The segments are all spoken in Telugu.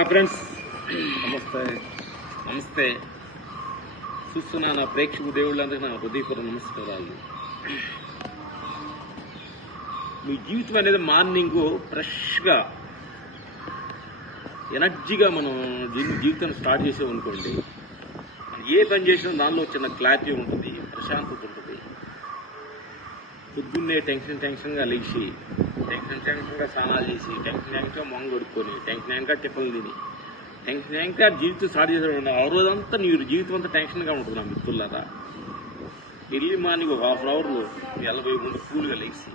ఫ్రెండ్స్ నమస్తే. నమస్తే. చూస్తున్నా నా ప్రేక్షకు దేవుళ్ళందరికీ నా హృదయపూర్వ నమస్కారాలు. మీ జీవితం అనేది మార్నింగ్ ఫ్రెష్గా ఎనర్జీగా మనం జీవితాన్ని స్టార్ట్ చేసామనుకోండి ఏ పని చేసినా దానిలో చిన్న క్లారిటీ ఉంటుంది ప్రశాంతత ఉంటుంది. పొద్దున్నే టెన్షన్ టెన్షన్గా లేచి టెన్షన్ టెన్షన్గా స్నానాలు చేసి టెన్షన్ టెన్షన్గా మొంగ కొడుకొని టెన్షన్ టెన్షన్గా టిఫిన్లు తిని టెన్షన్ టెన్షన్గా జీవితం స్టార్ట్ చేసాడు ఆ రోజంతా నీ జీవితం అంతా టెన్షన్గా ఉంటుంది నా మిత్రులారా. ఎర్లీ మార్నింగ్ ఒక హాఫ్ అవర్లో ఎల్లబోయే ముందు కూల్గా లేచి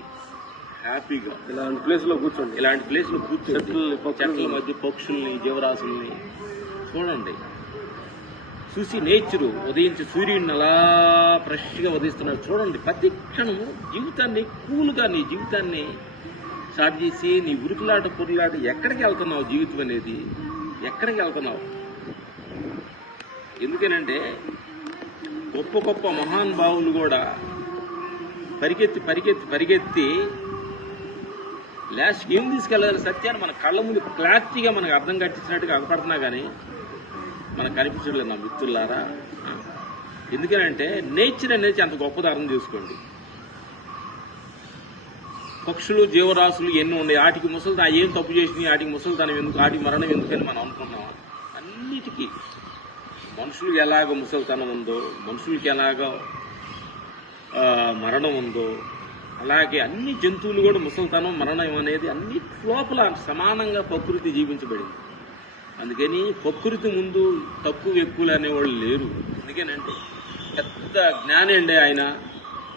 హ్యాపీగా ఇలాంటి ప్లేస్లో కూర్చోండి. ఇలాంటి ప్లేస్లో పక్షుల్ని. చెట్ల మధ్య పక్షుల్ని జీవరాశుల్ని చూడండి. చూసి నేచరు ఉదయించి సూర్యుడిని అలా ఫ్రెష్గా ఉదయిస్తున్నాడు. చూడండి ప్రతి క్షణము జీవితాన్ని కూల్గా నీ జీవితాన్ని స్టార్ట్ చేసి నీ ఉరుకులాట పొరులాట ఎక్కడికి వెళ్తున్నావు జీవితం అనేది? ఎక్కడికి వెళ్తున్నావు? ఎందుకనంటే గొప్ప గొప్ప మహానుభావులు కూడా పరిగెత్తి పరిగెత్తి పరిగెత్తి లాస్ట్ ఏం తీసుకెళ్ళాలి? సత్యాన్ని మన కళ్ళ ముందు క్లారిటీగా మనకు అర్థం కట్టించినట్టుగా అగపడుతున్నా కానీ మనకు కనిపించట్లేదు నా మిత్రులారా. ఎందుకనంటే నేచర్ అనేది అంత గొప్పది అర్థం చేసుకోండి. పక్షులు జీవరాశులు ఎన్ని ఉన్నాయి. ఆటికి ముసలి ఆ ఏం తప్పు చేసినాయి? ముసలు ముసలితనం ఎందుకు ఆటి మరణం ఎందుకని మనం అనుకున్నాం అన్నిటికీ మనుషులకు ఎలాగ ముసలితనం ఉందో మనుషులకి ఎలాగ మరణం ఉందో అలాగే అన్ని జంతువులు కూడా ముసలితనం మరణం అనేది అన్ని లోపల సమానంగా ప్రకృతి జీవించబడింది. అందుకని ప్రకృతి ముందు తక్కువ ఎక్కువలు అనేవాళ్ళు లేరు. ఎందుకనంటే పెద్ద జ్ఞాని అండి ఆయన.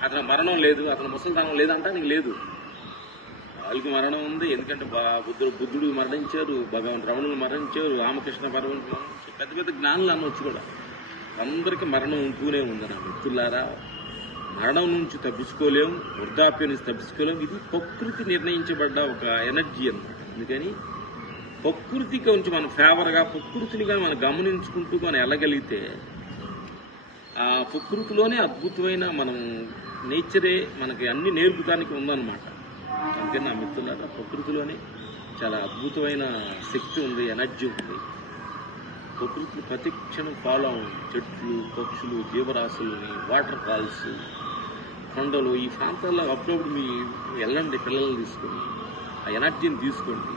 అతను మరణం లేదు అతను ముసలితనం లేదంటానికి లేదు. వాళ్ళకి మరణం ఉంది. ఎందుకంటే బా- బుద్ధుడు బుద్ధుడు మరణించారు భగవాన్ రమణులు మరణించారు రామకృష్ణ పరమహంస మరణించారు. పెద్ద పెద్ద జ్ఞానులు అనవచ్చు కూడా. అందరికీ మరణం ఉంటూనే ఉంది నా మిత్రులారా. మరణం నుంచి తప్పించుకోలేం వృద్ధాప్యం నుంచి తప్పించుకోలేము ఇది ప్రకృతి నిర్ణయించబడ్డ ఒక ఎనర్జీ అన్నమాట. అందుకని ప్రకృతికి కొంచెం మనం ఫేవర్గా ప్రకృతిని కానీ మనం గమనించుకుంటూ మనం వెళ్ళగలిగితే ఆ ప్రకృతిలోనే అద్భుతమైన మనం నేచరే మనకి అన్ని నేర్పుతానికి ఉందన్నమాట. అందుకే నా మిత్రులారా? ప్రకృతిలోనే చాలా అద్భుతమైన శక్తి ఉంది ఎనర్జీ ఉంది. ప్రకృతిని ప్రతి క్షణం ఫాలో అవ్వండి. చెట్లు పక్షులు జీవరాశులని వాటర్ ఫాల్స్ కొండలు ఈ ప్రాంతాల్లో అప్పుడప్పుడు మీ వెళ్ళండి పిల్లల్ని తీసుకొని ఆ ఎనర్జీని తీసుకోండి.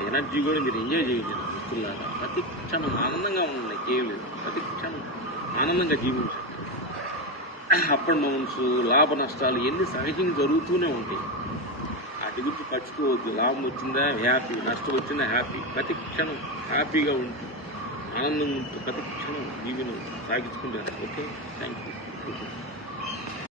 ఎనర్జీ కూడా మీరు ఎంజాయ్ చేయలేదు మిత్రులారా ప్రతి క్షణం ఆనందంగా ఉండండి ఏం లేదు. ప్రతి క్షణం ఆనందంగా జీవించండి. అప్ అండ్ డౌన్స్ లాభ నష్టాలు ఎన్ని సహజంగా జరుగుతూనే ఉంటాయి. వాటి గురించి పచ్చుకోవద్దు లాభం వచ్చిందా? హ్యాపీ నష్టం వచ్చిందా? హ్యాపీ ప్రతి క్షణం హ్యాపీగా ఉంటుంది ఆనందంగా ఉంటుంది ప్రతి క్షణం జీవనం సాగించుకుంటారు ఓకే? Thank you